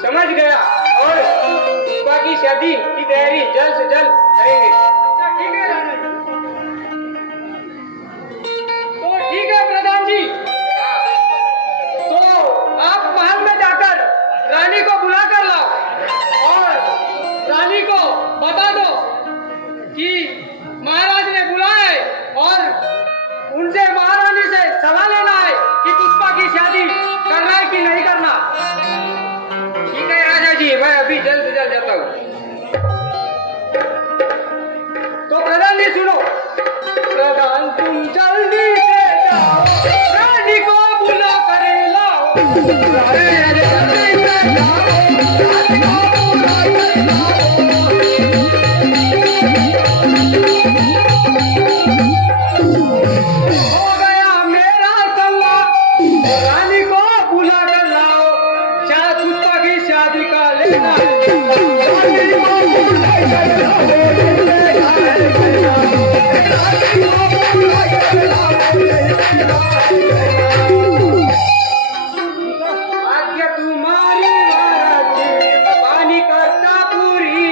समझ गया और पुष्पा की शादी की तैयारी जल्द से जल्द करेंगे। अच्छा ठीक है राणा जी। तो ठीक है प्रधान जी, तो आप महल में जाकर रानी को बुला कर लाओ और रानी को बता दो कि महाराज ने बुलाया है और उनसे महारानी से सलाह लेना है कि पुष्पा की शादी करना है कि नहीं करना। जी मैं अभी जल्द से जल्द जाता हूँ। तो प्रधान जी सुनो, प्रधान तुम जल्दी से जाओ, रानी को बुला कर लाओ। जल्दी से जाओ, रानी को बुला कर लाओ। हो गया मेरा सल्ला, रानी को बुला कर लाओ, चाहे पुष्पा की शादी का लेना। आज्ञा तुम्हारी महाराज, पानी करता पूरी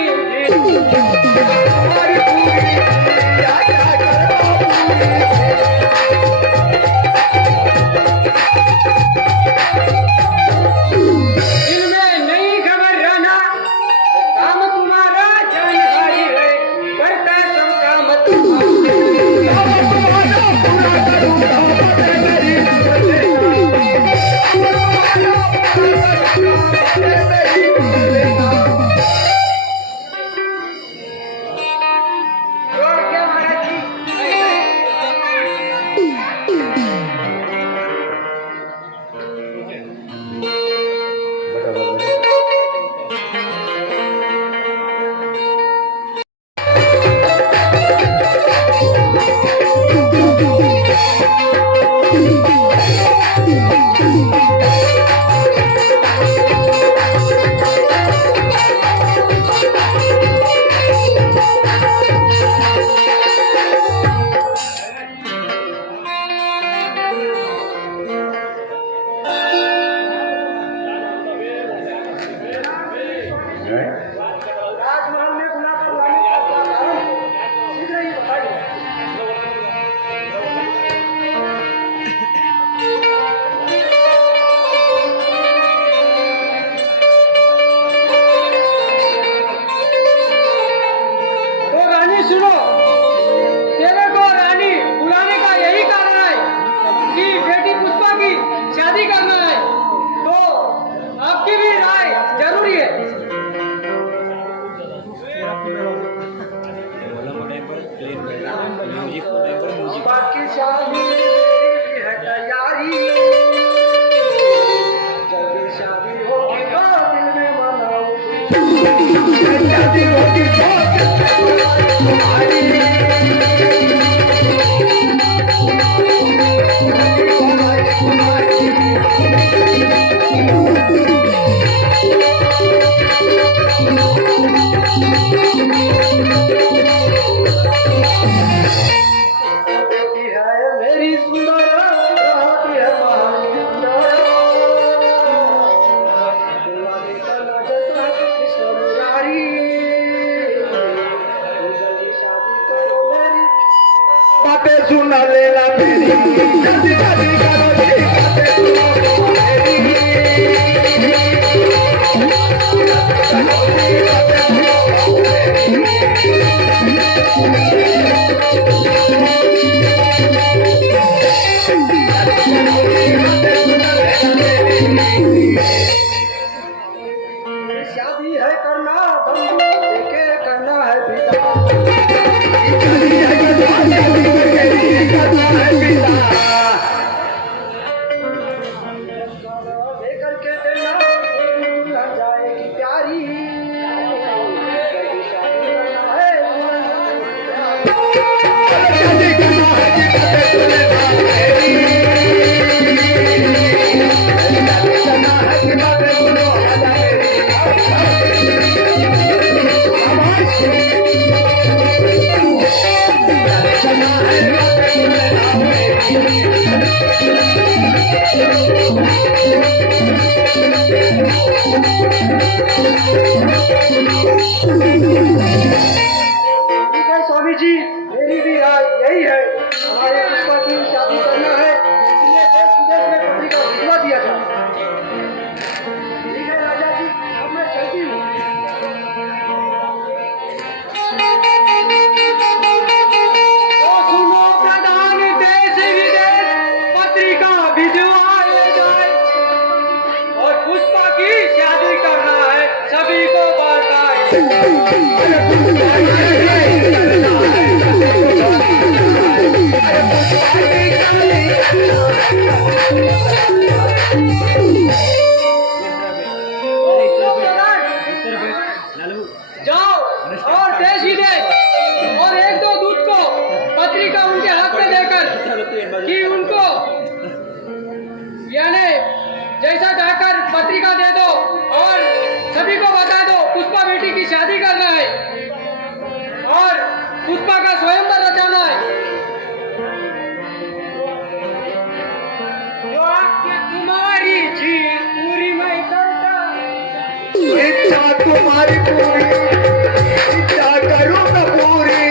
बाकी शादी है तैयारी, जब शादी होगी तो दिल में मनाओ, शादी होगी सुना लेना मेरी, जल्दी जल्दी करो जी, बातें सुनो मेरी। शादी है करना देखे करना है पिता, लेकर के देना जाएगी प्यारी, स्वामी जी, मेरी भी राय यही है, हमारे पुष्पा की शादी करना है, इसलिए देश विदेश में पत्रिका भिजवा दिया था। ठीक है राजा जी, अब मैं चलती हूँ। तो सुनो प्रधान, देश विदेश पत्रिका भिजवाए जाए और पुष्पा की शादी करना है, सभी को बताए। जाओ और देश विदेश और एक दो दूत को पत्रिका उनके हाथ में देकर कि उनको यानी जैसा जाकर पत्रिका दे दो और सभी को बता दो पुष्पा बेटी की शादी करना है और पुष्पा का स्वयंवर रचाना है। जो आपकी तुम्हारी जी पूरी मैं करता, इच्छा तुम्हारी पूरी, इच्छा करूँगा पूरी।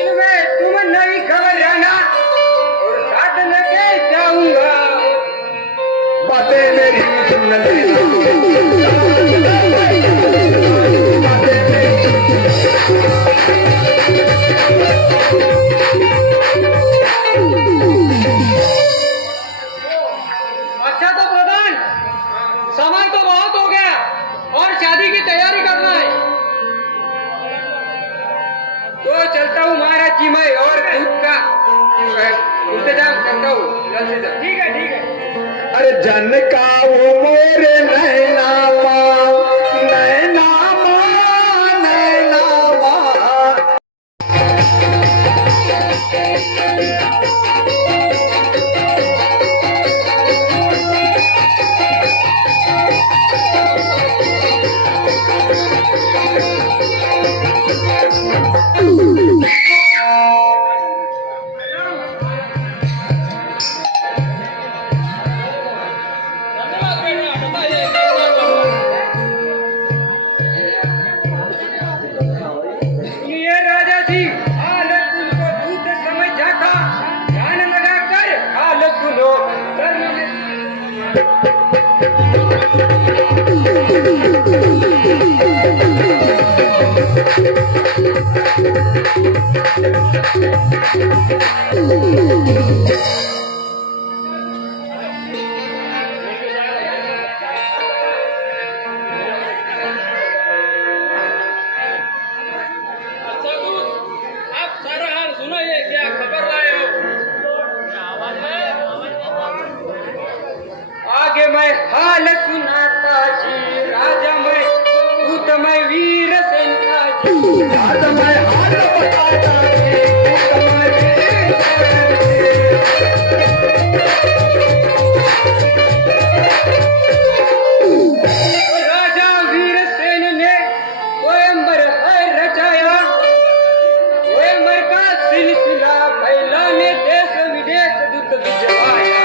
इनमें तुम नहीं खबर रहना और साथ लेके जाऊंगा, बातें मेरी सुन लेना। अच्छा तो प्रधान, समय तो बहुत हो गया और शादी की तैयारी करना है, तो चलता हूँ महाराज जी, मैं और दूध का इंतजाम करता हूँ। ठीक है ठीक है। अरे जन का वो मोरे नैनावा, नैनावा, नैनावा। आज मैं हाथ बताता थी तुम्हारी राजा वीरसेन ने स्वयंवर है रचाया, स्वयंवर का सिलसिला फैलाने देश विदेश दूत भिजवाया।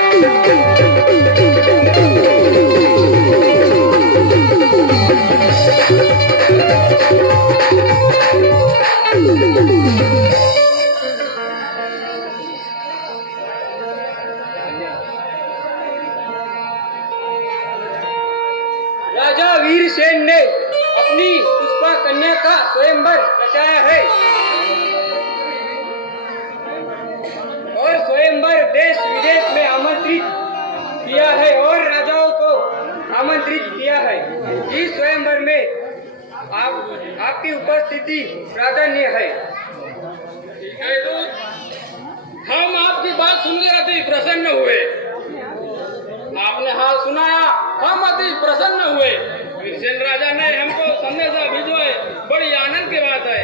राजा वीरसेन ने अपनी पुष्पा कन्या का स्वयंवर रचाया है और स्वयंवर देश विदेश में आमंत्रित किया है और राजाओं को आमंत्रित किया है। इस स्वयंवर में आपकी उपस्थिति प्राधान्य है। ठीक है दूत, हम आपकी बात सुनकर अति प्रसन्न हुए। आपने हाल सुनाया, हम अति प्रसन्न हुए। वीरसेन राजा ने हमको संदेशा भिजवाए, बड़ी आनंद की बात है।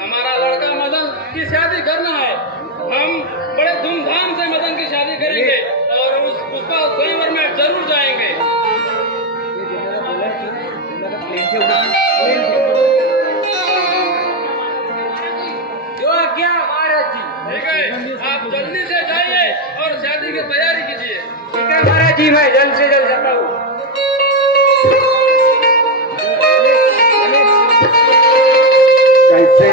हमारा लड़का मदन की शादी करना है। हम बड़े धूमधाम से मदन की शादी करेंगे और उस पुष्पा स्वयंवर में जरूर जाएंगे। जो आज्ञा महाराज जी। ठीक है, आप जल्दी से जाइए और शादी की तैयारी कीजिए। ठीक है महाराज जी, मैं जल्द से जल्द जाता हूँ। कैसे